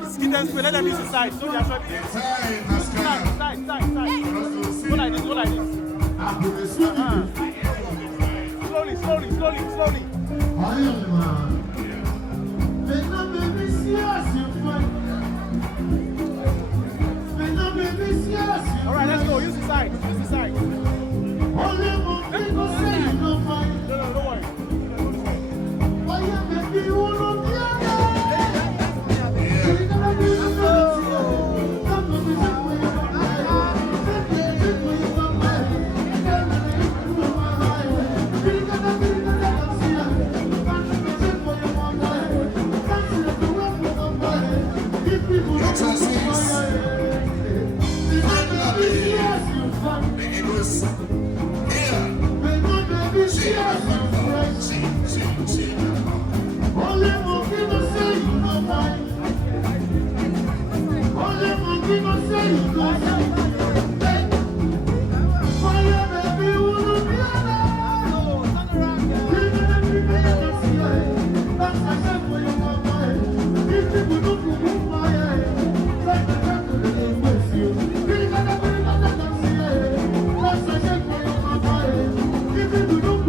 sides. Give them space. Let them use the sides. So they actually side. Go like this. Go like this. Slowly. All right, let's go. Use the side. Let's go. No, don't worry. Leave it alone.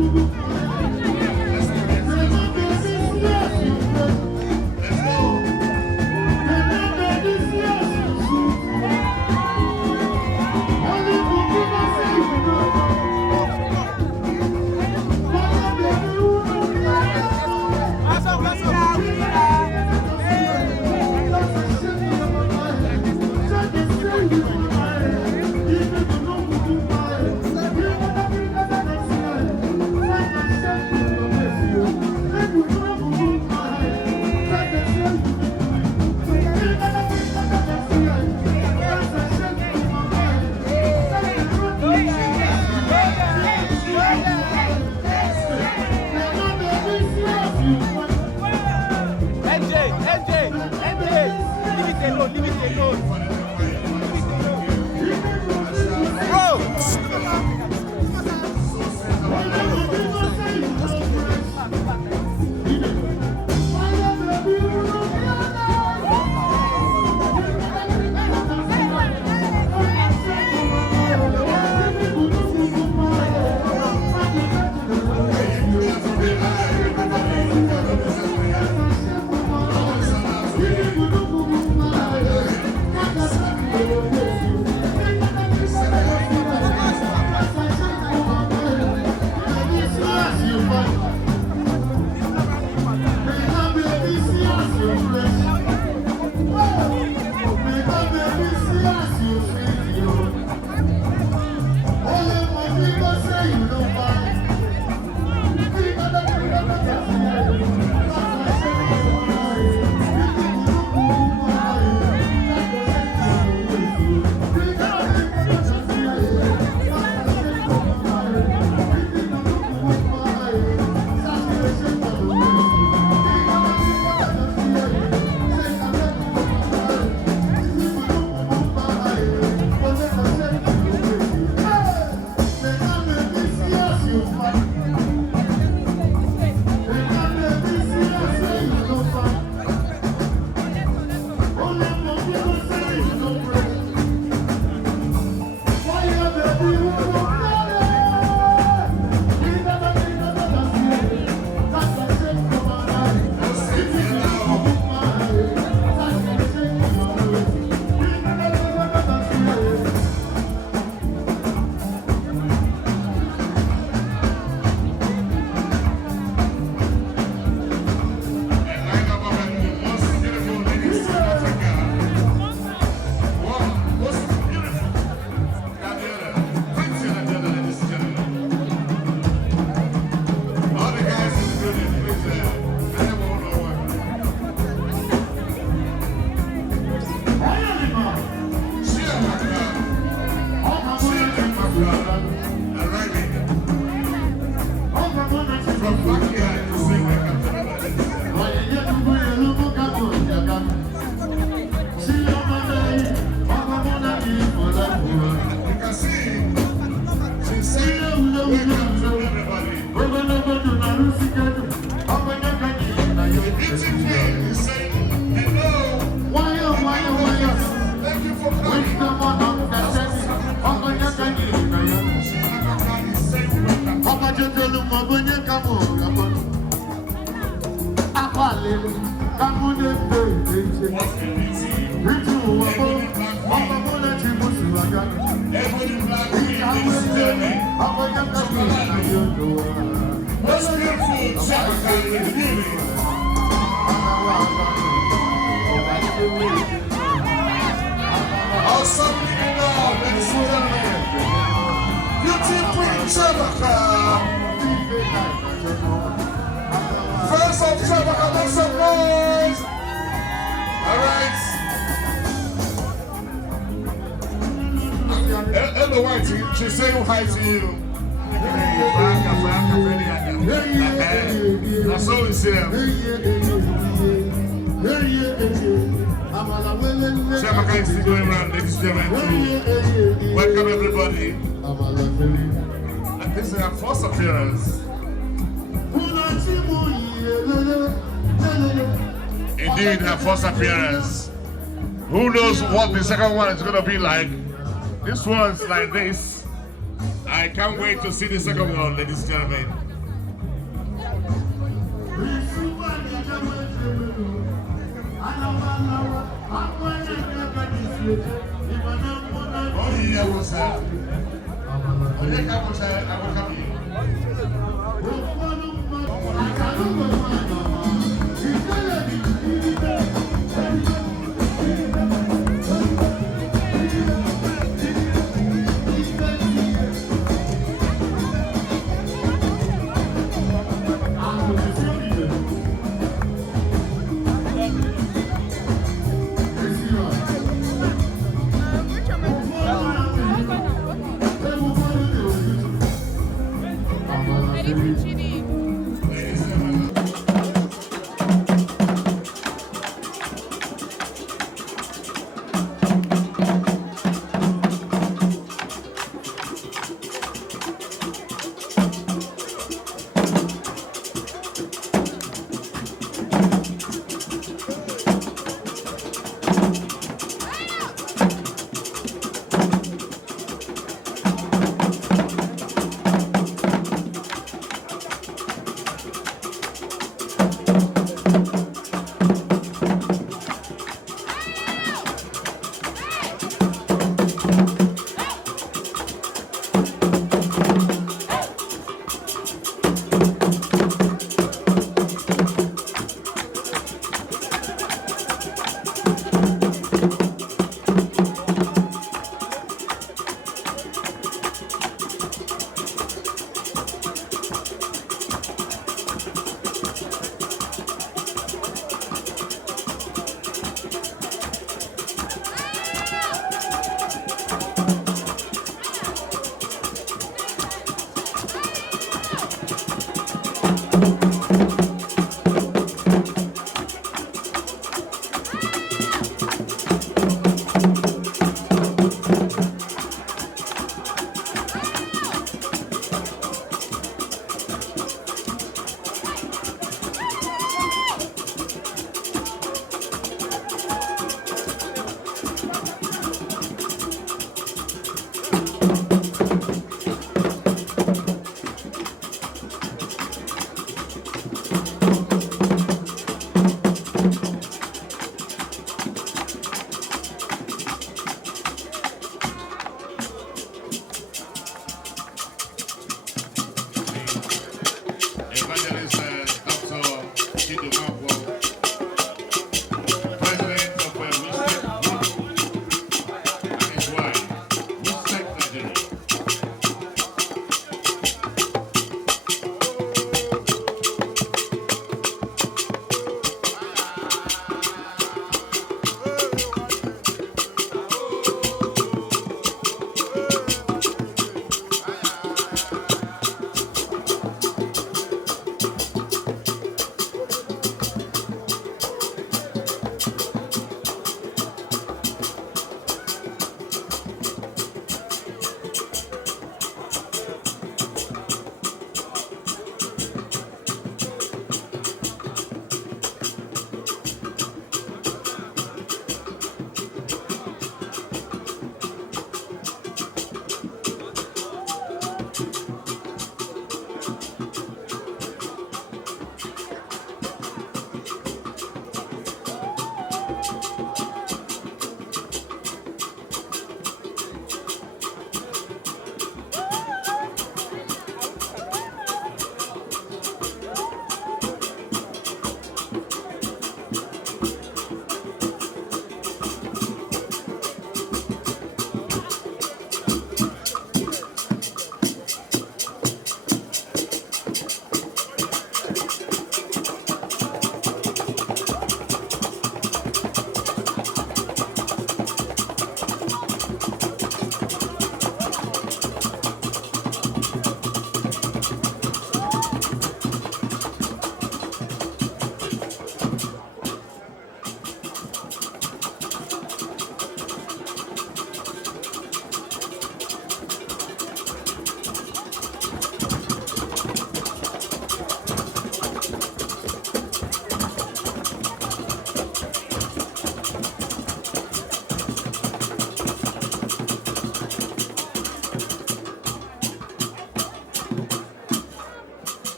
Why Awesome leading now, ladies and gentlemen. Beauty Queen Shabaka. First of Shabaka, make some noise. All right. Hello, Whitey. She's saying hi to you. That's all we say. Shabaka is still going around, ladies and gentlemen. Welcome everybody. And this is our first appearance. Indeed, her first appearance. Who knows what the second one is going to be like? This one's like this. I can't wait to see the second one, ladies and gentlemen. Oh, yeah, what's that?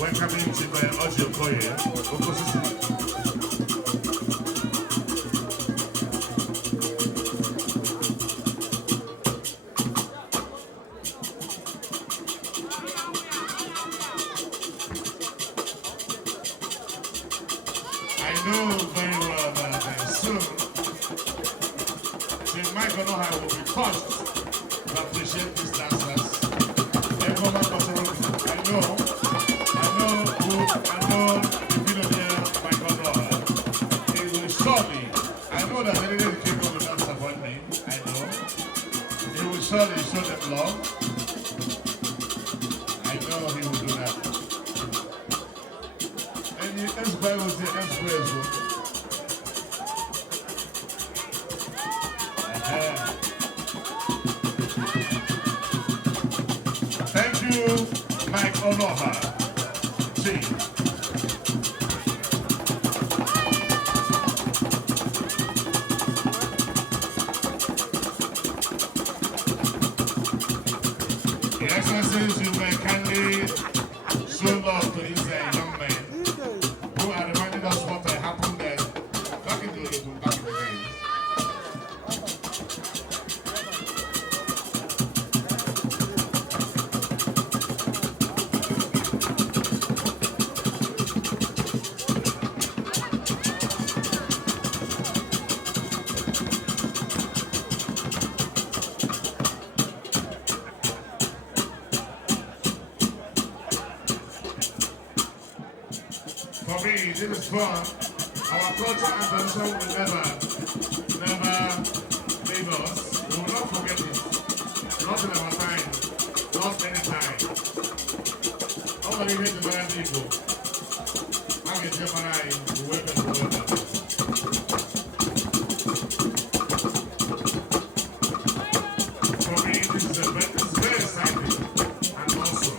welcoming Chief Oji Okoye. I know very well that soon Chief Mike Onoha will be touched to appreciate these dancers. Everyone I know the billionaire Mike Onoha. He will surely, I know that any day the people will not support me. I know. He will surely show them love. I know he will do that. And let's buy what's there, let's pray as well. Thank you, Mike Onoha. See. Your Excellencies, you may kindly show love to these young men who are reminding us what happened there back in the days. For me, this is fun. Our culture and tradition will never leave us. We will not forget it. Not in our time. Not any time. Nobody hate the Mara people. I get your Mara in the weather. For me, this is very exciting. And also,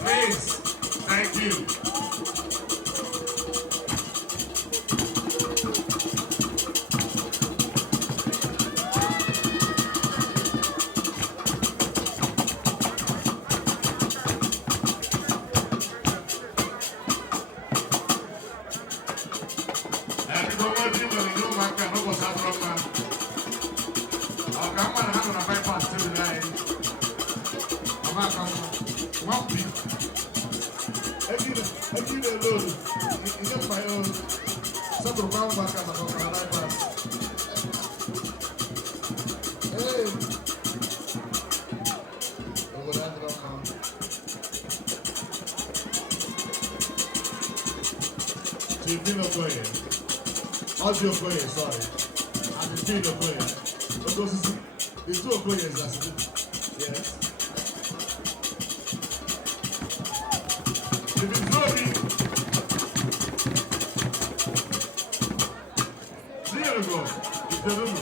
please, thank you. Oji Okoye, sorry. And the field Okoye. Because it's two Okoyes that's it. Yes. If it's glory, see you go. If they don't know.